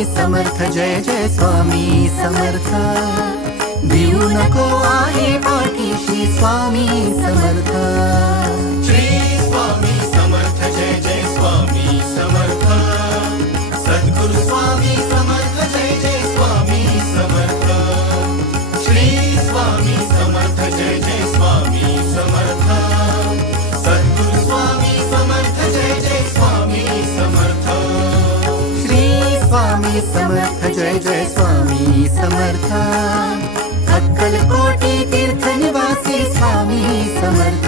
स्वामी समर्थ, जय जय स्वामी समर्थ. भिवू नको आहे पाठीशी स्वामी समर्थ. श्री स्वामी समर्थ, जय जय स्वामी समर्थ. सद्गुरु स्वामी समर्थ, जय जय स्वामी समर्थ. श्री स्वामी समर्थ, जय जय स्वामी समर्थ. सद्गुरु स्वामी समर्थ, जय जय स्वामी समर्थ. श्री स्वामी समर्थ, जय जय स्वामी समर्थ. अक्कलकोटी तीर्थ निवासी स्वामी समर्थ.